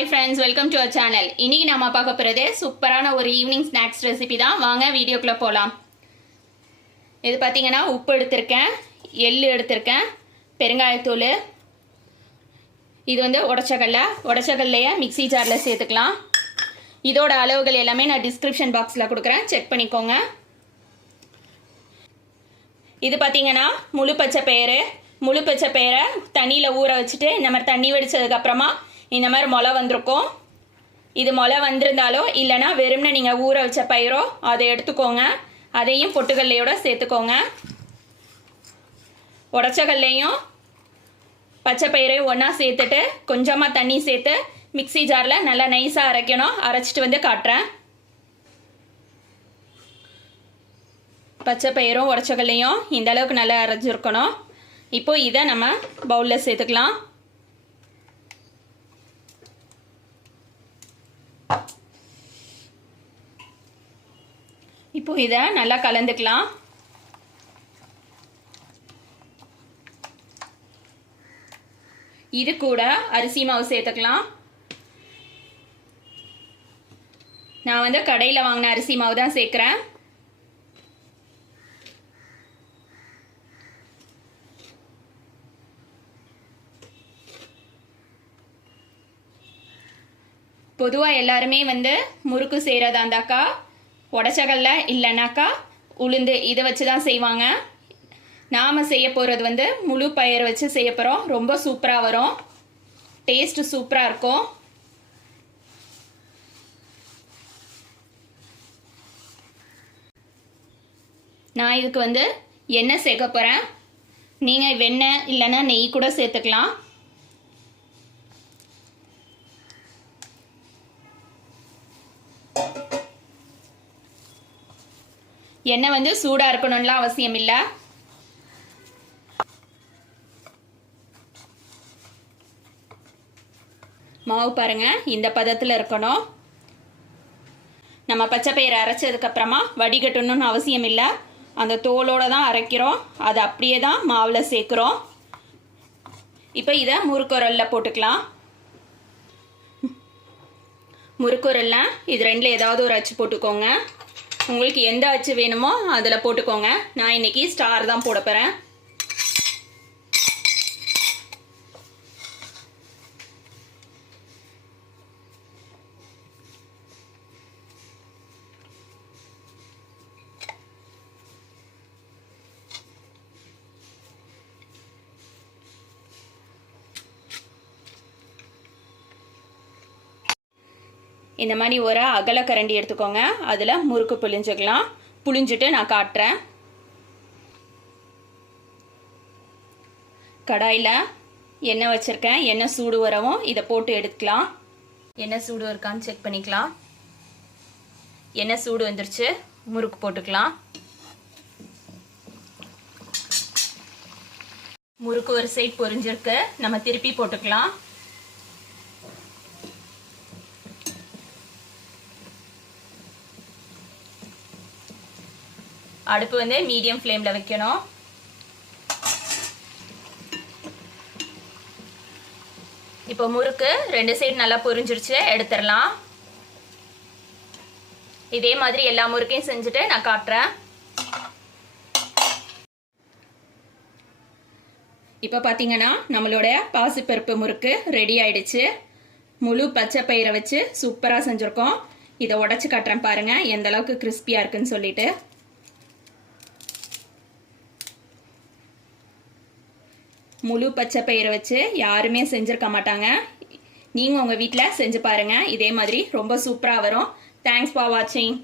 Hi friends, welcome to our channel. இன்னைக்கு நாம பார்க்க போறது சூப்பரான ஒரு ஈவினிங் ஸ்நாக்ஸ் ரெசிபி தான். வாங்க வீடியோக்குள்ள போலாம். இது பாத்தீங்கன்னா உப்பு எடுத்துர்க்கேன், எள்ளு எடுத்துர்க்கேன், பெருங்காயத்தூள். இது வந்து உடைச்சகல்லைய மிக்ஸி ஜார்ல சேர்த்துக்கலாம். இதோட அளவுகள் எல்லாமே நான் டிஸ்கிரிப்ஷன் பாக்ஸ்ல கொடுக்கிறேன், செக் பண்ணிக்கோங்க. இது பாத்தீங்கன்னா முழு பச்சை பயிரை தண்ணியில ஊற வச்சுட்டு இந்த மாதிரி தண்ணி வடிச்சதுக்கு அப்புறமா இந்த மாதிரி முளை வந்திருக்கும். இது முளை வந்திருந்தாலோ இல்லைனா வெறும்னு நீங்கள் ஊற வச்ச பயிரோ அதை எடுத்துக்கோங்க. அதையும் பொட்டுக்கல்லையோட சேர்த்துக்கோங்க. உடச்சக்கல்லையும் பச்சை பயிரையும் ஒன்றா சேர்த்துட்டு கொஞ்சமாக தண்ணி சேர்த்து மிக்ஸி ஜாரில் நல்லா நைஸாக அரைக்கணும். அரைச்சிட்டு வந்து காட்டுறேன். பச்சை பயிரும் உடச்சக்கல்லையும் இந்த அளவுக்கு நல்லா அரைச்சிருக்கணும். இப்போ இதை நம்ம பவுலில் சேர்த்துக்கலாம். இப்போ இதை நல்லா கலந்துக்கலாம். இது கூட அரிசி மாவு சேர்த்துக்கலாம். நான் வந்து கடையில் வாங்கின அரிசி மாவு தான் சேர்க்குறேன். பொதுவாக எல்லாருமே வந்து முறுக்கு செய்கிறதா இருந்தாக்கா உடச்சகல்ல இல்லைனாக்கா உளுந்து இதை வச்சு தான் செய்வாங்க. நாம் செய்ய போகிறது வந்து முழு பயிர் வச்சு செய்ய போகிறோம். ரொம்ப சூப்பராக வரும், டேஸ்ட்டு சூப்பராக இருக்கும். நான் இதுக்கு வந்து எண்ணெய் சேர்க்க போகிறேன். நீங்கள் வெண்ணெய் இல்லைன்னா நெய் கூட சேர்த்துக்கலாம். எண்ணெய் வந்து சூடாக இருக்கணும்லாம் அவசியம் இல்லை. மாவு பாருங்க, இந்த பதத்தில் இருக்கணும். நம்ம பச்சை பயிரை அரைச்சதுக்கப்புறமா வடிகட்டணும்னு அவசியம் இல்லை. அந்த தோலோடு தான் அரைக்கிறோம், அது அப்படியே தான் மாவில் சேர்க்குறோம். இப்போ இதை முறுக்குரலில் போட்டுக்கலாம். முறுக்குரல்ல இது ரெண்டில் ஏதாவது ஒரு அச்சு போட்டுக்கோங்க. உங்களுக்கு எந்த அச்சு வேணுமோ அதில் போட்டுக்கோங்க. நான் இன்னைக்கு ஸ்டார் தான் போட போகிறேன். இந்த மாதிரி ஒரு அகல கரண்டி எடுத்துக்கோங்க. அதில் முறுக்கு புழிஞ்சுக்கலாம். புழிஞ்சிட்டு நான் காட்டுறேன். கடாயில் எண்ணெய் வச்சுருக்கேன். எண்ணெய் சூடு வரவும் இதை போட்டு எடுத்துக்கலாம். எண்ணெய் சூடு இருக்கான்னு செக் பண்ணிக்கலாம். எண்ணெய் சூடு வந்துருச்சு, முறுக்கு போட்டுக்கலாம். முறுக்கு ஒரு சைட் பொரிஞ்சிருக்கு, நம்ம திருப்பி போட்டுக்கலாம். அடுப்பு வந்து மீடியம் ஃப்ளேமில் வைக்கணும். இப்போ முறுக்கு ரெண்டு சைடு நல்லா பொரிஞ்சிருச்சு, எடுத்துடலாம். இதே மாதிரி எல்லா முறுக்கையும் செஞ்சுட்டு நான் காட்டுறேன். இப்போ பார்த்தீங்கன்னா நம்மளோட பாசிப்பருப்பு முறுக்கு ரெடி ஆயிடுச்சு. முழு பச்சை பயிரை வச்சு சூப்பராக செஞ்சுருக்கோம். இதை உடச்சி காட்டுறேன் பாருங்க, எந்த அளவுக்கு கிறிஸ்பியாக இருக்குன்னு சொல்லிட்டு. முழு பச்சை பயிரை வச்சு யாருமே செஞ்சிருக்க மாட்டாங்க. நீங்கள் உங்கள் வீட்டில் செஞ்சு பாருங்கள். இதே மாதிரி ரொம்ப சூப்பராக வரும். தேங்க்ஸ் ஃபார் வாட்சிங்.